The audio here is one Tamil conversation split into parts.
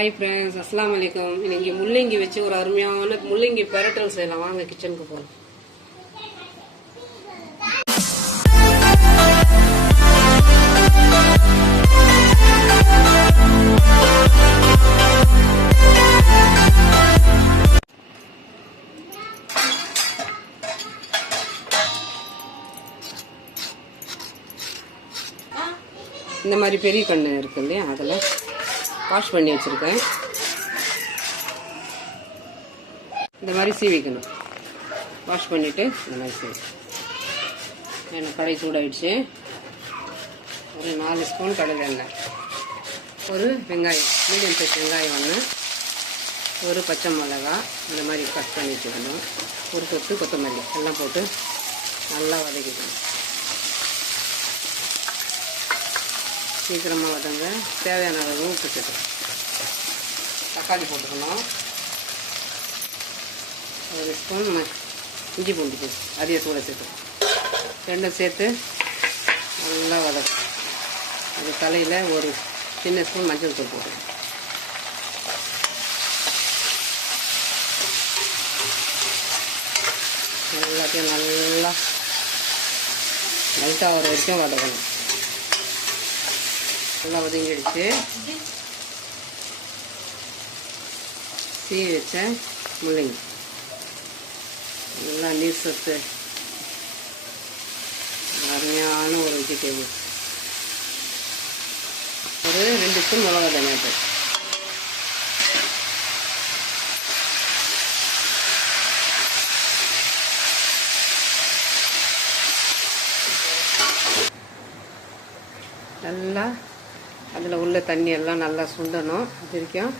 ஹாய் ஃப்ரெண்ட்ஸ், அஸ்ஸலாமு அலைக்கும். இன்னைக்கு முள்ளங்கி வச்சு ஒரு அருமையான முள்ளங்கி பெரட்டல் செய்யலாம். வாங்க கிச்சனுக்கு போகலாம். இந்த மாதிரி பெரிய கண்ணு இருக்கு இல்லையா, அதில் வாஷ் பண்ணி வச்சுருக்கேன். இந்த மாதிரி சீவிக்கணும். வாஷ் பண்ணிவிட்டு இந்த மாதிரி சீவி. எனக்கு கடை சூடாயிடுச்சு. ஒரு 4 ஸ்பூன் கடலை எண்ணெய், ஒரு வெங்காயம், மீடியம் சைஸ் வெங்காயம் ஒன்று, ஒரு பச்சை மிளகா இந்த மாதிரி கட் பண்ணி வச்சுக்கணும், ஒரு கொத்து கொத்தமல்லி எல்லாம் போட்டு நல்லா வதக்கிக்கணும். சீக்கிரமாக வதங்க. தேவையான அளவு உப்பு சேர்த்துக்கணும். தக்காளி போட்டுக்கணும். ஒரு ஸ்பூன் இஞ்சி பூண்டு பேஸ்ட் அதையே தூளை சேர்த்துக்கணும். ரெண்டும் சேர்த்து நல்லா வதக்கணும். அது தலையில் ஒரு சின்ன ஸ்பூன் மஞ்சள் தூள் போட்டுக்கணும். எல்லாத்தையும் நல்லா லைட்டாக வர வரைக்கும் வதக்கணும். நல்லா வதங்கிடுச்சு. சீவி வச்ச முள்ளங்கி நல்லா நீர் சத்து அருமையான ஒரு வெஜிடேபிள். ஒரு 2 ஸ்பூன் மிளகா தனியாக நல்லா அதில் உள்ள தண்ணி எல்லாம் நல்லா சுண்டணும். அது வரைக்கும்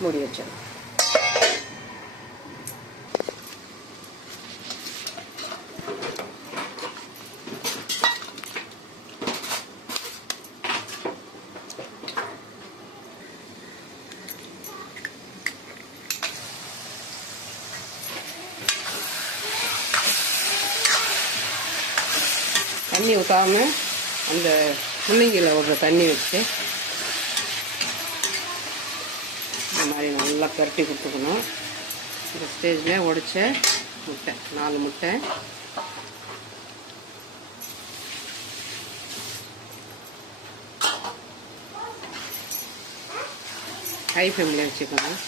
மூடி வச்சிடணும். தண்ணி ஊற்றாமல் அந்த முள்ளங்கியில் ஒரு தண்ணி வச்சு இந்த மாதிரி நல்லா பரட்டி கொடுத்துக்கணும். இந்த ஸ்டேஜில் உடைச்ச முட்டை, 4 முட்டை, ஹை ஃப்ளேமில் வச்சுக்கணும்.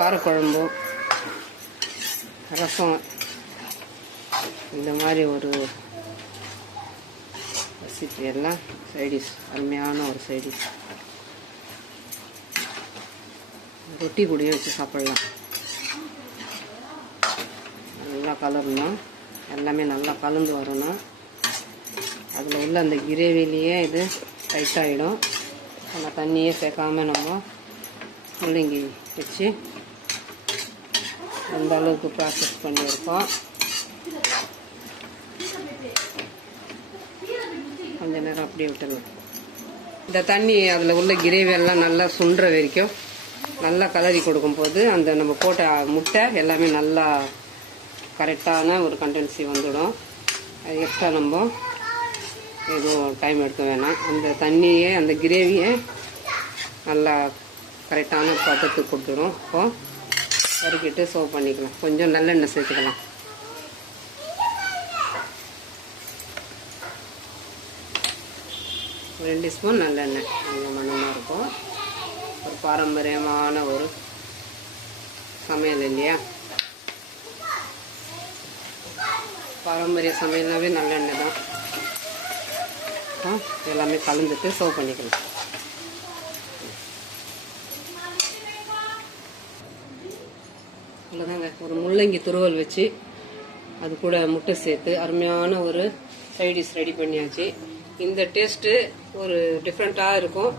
காரக்குழம்பு, ரசம், இந்த மாதிரி ஒரு ரெசிபி எல்லாம் சைடிஷ், அருமையான ஒரு சைடிஷ். ரொட்டி கூடயே வச்சு சாப்பிடலாம். நல்லா கலரணும். எல்லாமே நல்லா கலந்து வரணும். அதில் உள்ள அந்த கிரேவிலேயே இது டைட்டாகிடும். நம்ம தண்ணியே சேர்க்காம நம்ம முள்ளங்கி வச்சு அந்த அளவுக்கு ப்ராசஸ் பண்ணியிருக்கோம். கொஞ்ச நேரம் அப்படியே விட்டுருங்க. இந்த தண்ணி அதில் உள்ள கிரேவி எல்லாம் நல்லா சுண்டுற வரைக்கும் நல்லா கலரி கொடுக்கும்போது அந்த நம்ம போட்ட முட்டை எல்லாமே நல்லா கரெக்டான ஒரு கண்டென்சி வந்துடும். அது எக்ஸ்ட்ரா நம்ம எதுவும் டைம் எடுக்க வேணாம். அந்த தண்ணியே அந்த கிரேவியை நல்லா கரெக்டான பதத்துக்கு கொடுத்துடும். இப்போது வறுக்கிட்டு சர்வ் பண்ணிக்கலாம். கொஞ்சம் நல்லெண்ணெய் சேர்த்துக்கலாம். ஒரு 2 ஸ்பூன் நல்லெண்ணெய் கொஞ்சம் மணமாக இருக்கும். ஒரு பாரம்பரியமான ஒரு சமையல் இல்லையா, பாரம்பரிய சமையல்னாவே நல்லெண்ணெய் தான். எல்லாமே கலந்துட்டு சர்வ் பண்ணிக்கலாம். அவ்வளோதாங்க. ஒரு முள்ளங்கி துருவல் வச்சு அது கூட முட்டை சேர்த்து அருமையான ஒரு சைடிஷ் ரெடி பண்ணியாச்சு. இந்த டேஸ்ட்டு ஒரு டிஃப்ரெண்ட்டாக இருக்கும்.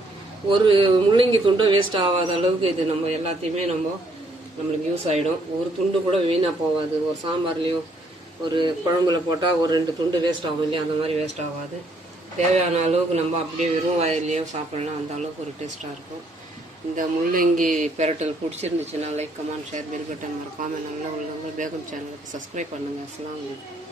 ஒரு முள்ளங்கி துண்டும் வேஸ்ட் ஆகாத அளவுக்கு இது நம்ம எல்லாத்தையுமே நம்மளுக்கு யூஸ் ஆகிடும். ஒரு துண்டு கூட வீணாக போகாது. ஒரு சாம்பார்லேயும் ஒரு குழம்புல போட்டால் ஒரு 2 துண்டு வேஸ்ட் ஆகும் இல்லையா, அந்த மாதிரி வேஸ்ட் ஆகாது. தேவையான அளவுக்கு நம்ம அப்படியே வெறும் வாயிலையோ சாப்பிடலாம். அந்த அளவுக்கு ஒரு டேஸ்ட்டாக இருக்கும். இந்த முள்ளங்கி பெரட்டல் பிடிச்சிருந்துச்சுன்னா like comment share bell button மறக்காமல் நல்ல உள்ளவங்க பேகம் சேனலுக்கு சப்ஸ்கிரைப் பண்ணுங்கள். அஸ்ஸலாமு அலைக்கும்.